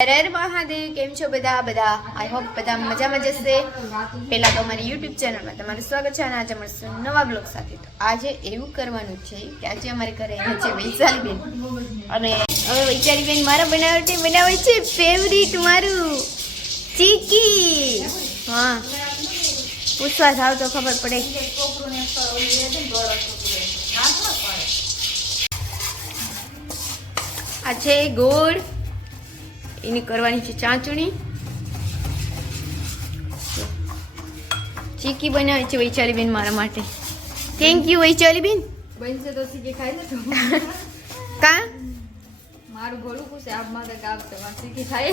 હર મહાદેવ. કેમ છો બધા? આઈ હોપ બધા મજામાં જશે. પહેલા તો અમારી યુટ્યુબ ચેનલમાં તમારું સ્વાગત છે અને આજે મળશું નવા બ્લોગ સાથે. તો આજે એવું કરવાનું છે કે આજે અમારે ઘરે છે વૈશાલીબેન અને હવે વૈશાલીબેન મારા બનાવે છે ફેવરિટ મારું ચીકી. હા, પૂછવા જાવ તો ખબર પડે. આ છે ગોળ, એની કરવાની છે ચાચણી. ચીકી બનાવે છે વૈશાલીબેન મારા માટે. થેન્ક યુ વૈશાલીબેન. બનશે તો ચીકી ખાઈ લેતો. કા મારું ગોળું પૂછે આપ મારે ગાવ તમારે ચીકી ખાય.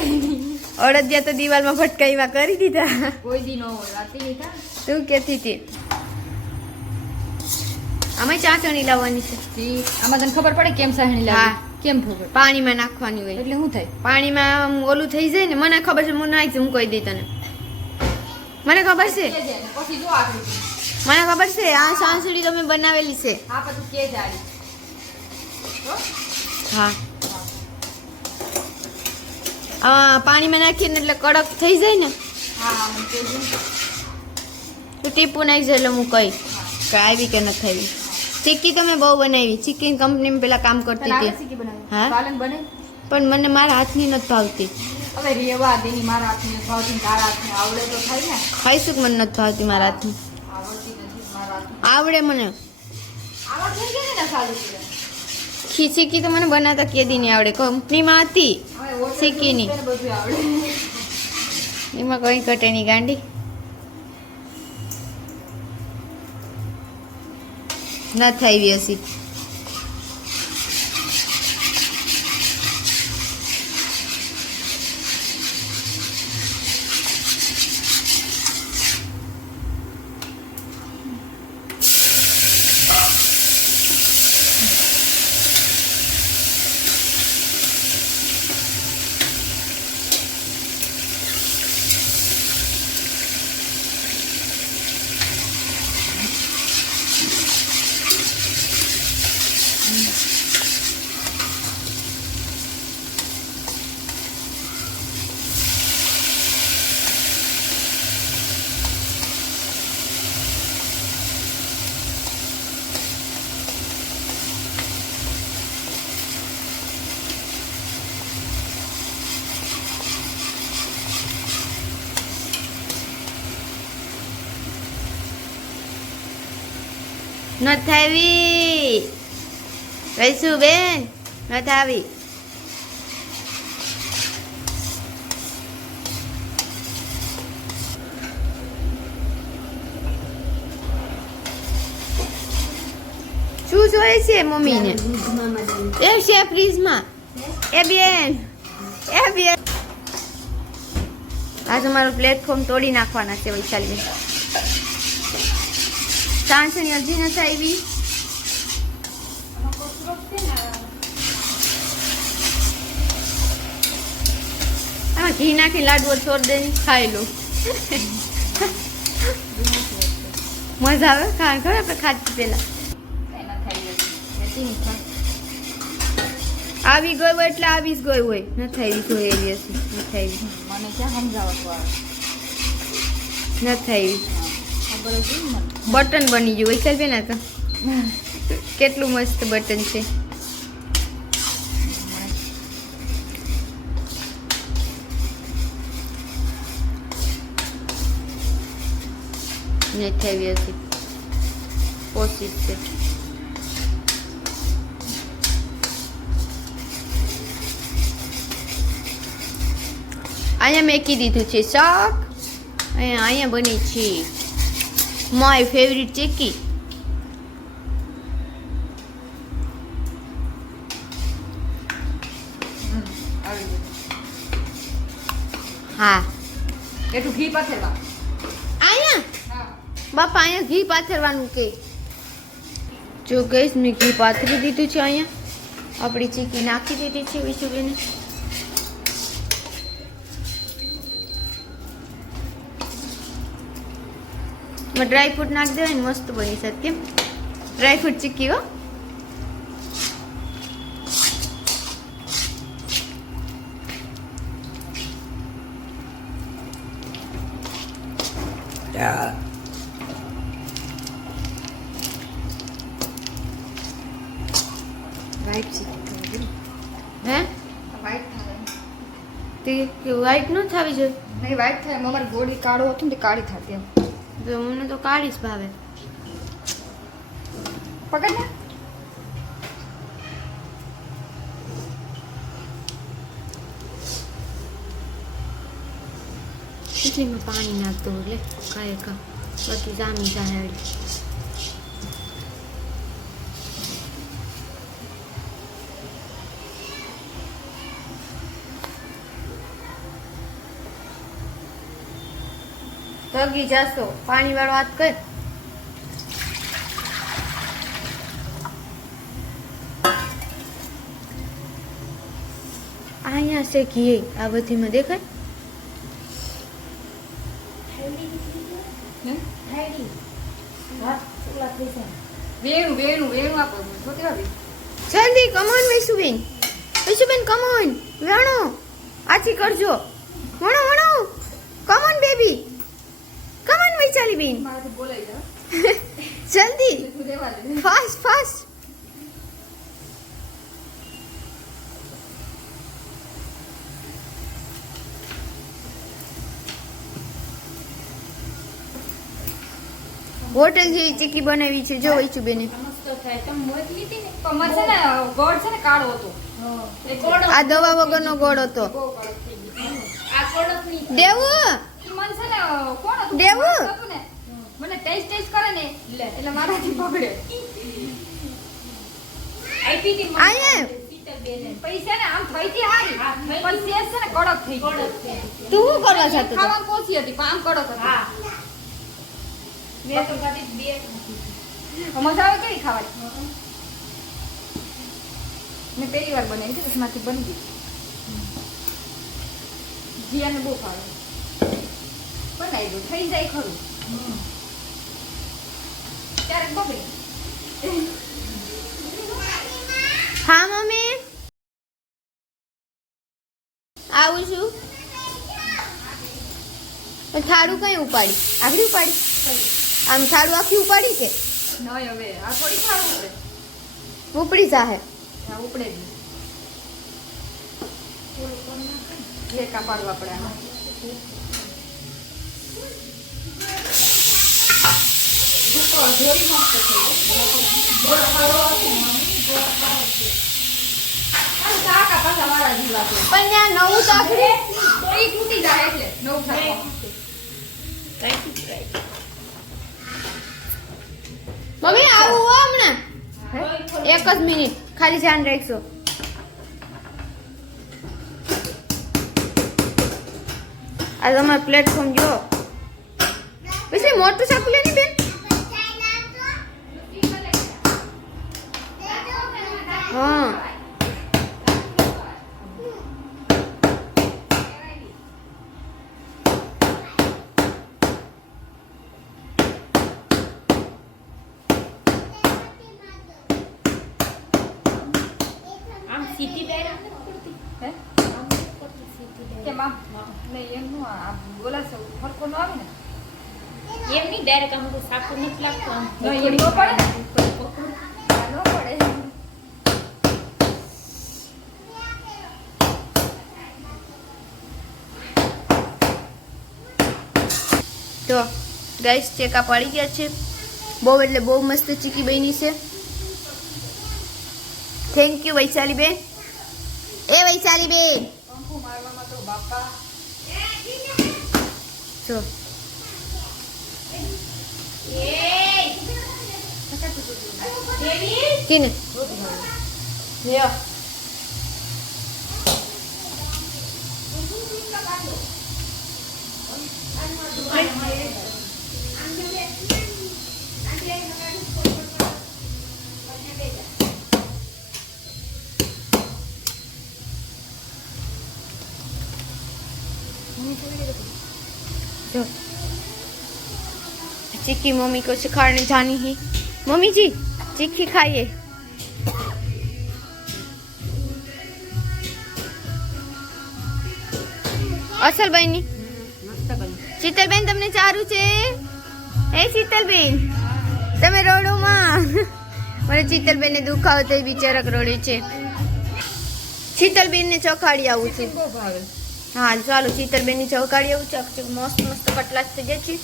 અડદિયા તો દિવાલમાં ફટકાઈવા કરી દીધા. કોઈ દી નો હોય રાતી નહીં થાય. તું કેતી હતી આમાં ચાચણી લાવવાની છે. આમાં તને ખબર પડે કેમ સાહણી લાવી? હા. કેમ ખબર? પાણીમાં નાખવાની હોય એટલે શું થાય? પાણીમાં ઓલું થઈ જાય ને. મને ખબર છે, હું નાખી હું કહી દઈ તને. મને ખબર છે, પછી જો આકૃતિ. મને ખબર છે. આ સાંસળી તમે બનાવેલી છે. હા પછી કે જાડી. હા, પાણીમાં નાખીએ ને એટલે કડક થઈ જાય ને. હા હા મને કહેજો. તો ટીપું નાખી જાય એટલે હું કહી કે આવી કે નથી આવી. ચીકી તમે બહુ બનાવી. ચિકન કંપનીમાં પેલા કામ કરતી તને આવડે હતી. ચીકી બનાવવી? હા. પાલન બને? પણ મને મારા હાથની નથી ભાવતી. હવે રેવા દેની મારા હાથની ભાવતી તારા હાથની આવડે તો થાય ને. ખાઈશું, મને નથી ભાવતી મારા હાથની. આવડતી નથી મારા હાથની. આવડે મને. આવડ થઈ ગઈ ને સારું છે. ચીકી તો મને બનાવતા કેદી નહીં આવડે. કંપનીમાં હતી હવે ઓછું ચીકીની, બધું આવડે. એમાં કઈ ઘટે નહીં ગાંડી. ના થઈ હસી. નથી આવી વૈસુ બેન, નથી આવી. શું જોઈએ છે મમ્મીને? એ છે ફ્રીજમાં. એ બેન, આ તમારું પ્લેટફોર્મ તોડી નાખવાના છે વૈશાલીબેન. ચાસણી હજી નથી આવી. આમાં ઘી નાખી લાડવો છોડ દે, ખાઈ લો. મજા આવે ખાવા. ખબર આપણે ખાતી પેલા આવી ગયું હોય એટલે આવી જ ગયું હોય. નથી આવી જોયેલી હશે. નથી આવી. મને ક્યાં સમજાવતું આવે? નથી આવી. ખબર જ નહીં મને. બટન બની ગયું વૈશાલબેન. આ તો કેટલું મસ્ત બટન છે. નથી આવી હશે. કોશિશ છે. અહીંયા મેકી દીધું છે શાક. અહીંયા બની છે માય ફેવરિટ ચીકી. હા, એટલું ઘી પાથરવા. અહીંયા હા. બાપા અહીંયા ઘી પાથરવાનું કે. જો ગઈશ મેં ઘી પાથરી દીધું છે. અહીંયા આપણી ચીકી નાખી દીધી છે વિશુબેને. ડ્રાયફ્રૂટ નાખી દેવાય ને મસ્ત બની શકે. કેમ ડ્રાયફ્રૂટ ચીકી હો. વ્હાઈટ ચીકી હે વ્હાઈટ થાય તે વ્હાઈટ ન થવી જોઈએ. નહીં વ્હાઈટ થાય અમારી ગોળી કાળો હતું ને તે કાળી થતી એમ તો મને તો કાળી જ ભાવે. પકડ ને એટલીમાં પાણી નાખતો એટલે કાંઈ કા બાકી જામી જાય હળી. તગી જાશો પાણી વાળો હાથ કર. અહીંયા છે ઘી આ બધીમાં દેખાય. વેણું વેણું વેણું આપો જોતી આવી જલ્દી કમોન વૈશુબેન, વૈશુબેન કમોન વણો આથી કરજો. વણો વણો કમોન બેબી, કમોન વૈશાલી બેન મારાથી બોલાઈ જાવ જલ્દી તું દેવા દે ફાસ્ટ ફાસ્ટ. હોટલ જેવી ચીકી બનાવી છે જો વૈશુબેને. પણ મારે છે ને ગોળ છે ને કાળો હતો આ દવા વગરનો ગોળ હતો. દેવું મન છે ને કોણ હતું દેવું? માણસ હતું ને મને ટેસ્ટ ટેસ્ટ કરે ને એટલે મારાથી બગડે આયા પૈસા ને આમ થઈ હતી હારી પણ સેજ છે ને કડક થઈ ગઈ. તું શું કરવા જતો હતો? ખાવાનું પોસી હતી પણ આમ કડક હતી મજા આવે કઈ ખાવાની મેં પહેલી વાર બનાવી હતી માંથી બની ગઈ જીયાને બહુ ભાવે બનાવી દઉં થઈ જાય ખરું ક્યારેક બગડે હા મમ્મી આવું છું. થાળું કઈ ઉપાડી? આગળ ઉપાડી? આમ થાળું આખી ઉપાડી કે નહીં હવે આ થોડી ખાવું પડે ઉપડી જાહે? આ ઉપડે જ ઘેકા પાડવા પડે આમાં ધોરી મસ્ત પણ ત્યાં નવું તો આખરે તૂટી જાય એટલે નવું થાય મમ્મી આવું હો હમણાં. એક જ મિનિટ ખાલી ધ્યાન રાખજો. આ તમારું પ્લેટફોર્મ જો પછી મોટું ચાકુ લે ની બેન. હા કેમ આમ નહીં એમનું આ બોલાશે ફરકો ન આવે ને એમ નહીં ડાયરેક્ટ આમ તો સાકું નથી લાગતું આમ નહીં એમ ન પડે ને આ ન પડે તો ગાઈસ ચેકા પડી ગયા છે. બહુ એટલે બહુ મસ્ત ચીકી બની છે. થેન્ક યુ વૈશાલી બેન. એ વૈશાલી બેન પંખો મારવામાં તો બાપા જો કિને લ્યો जो चिक्की मम्मी को सिखाने जानी है. मम्मी जी चिक्की खाइए. असल बनी શીતલબેન તમને ચારું છે? હે શીતલબેન, તમે રોડોમાં. મને શીતલબેન ને દુખાવો તો બિચારક રોડે છે. શીતલબેન ને ચોખાડી આવું છું. બહુ ભાવે. હા ચાલો, શીતલબેન ની ચોખાડી આવું છું. મસ્ત મસ્ત કટલા થઈ જાય છે.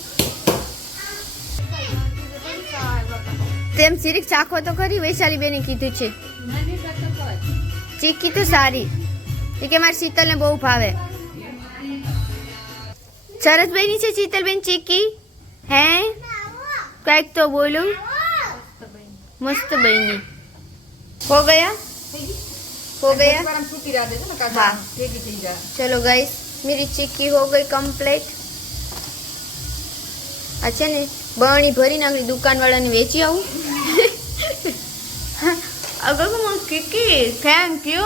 તેમ સિરીક ચાખો તો ખરી. વૈશાલી બેને કીધું છે ચીક્કી તો સારી કે મારી શીતલ ને બહુ ભાવે. સરસ બની છે શીતલબેન ચીક્કી. હે કઈક તો બોલું. મસ્ત બની. હો ગયા हो गया. गरम सूती रह देते ना हाँ. काजा भेगी થઈ જાય. चलो गाइस, मेरी चिक्की हो गई कंप्लीट. अच्छा ने बणी भरी नाखी दुकान वाला ने वेची आऊं. अगर चिक्की थैंक यू.